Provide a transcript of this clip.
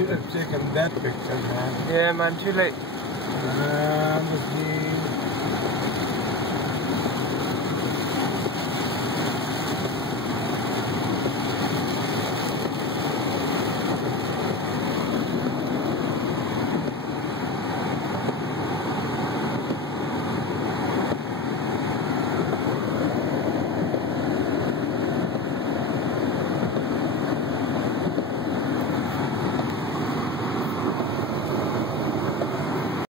should have taken that picture, man. Yeah, man, too late.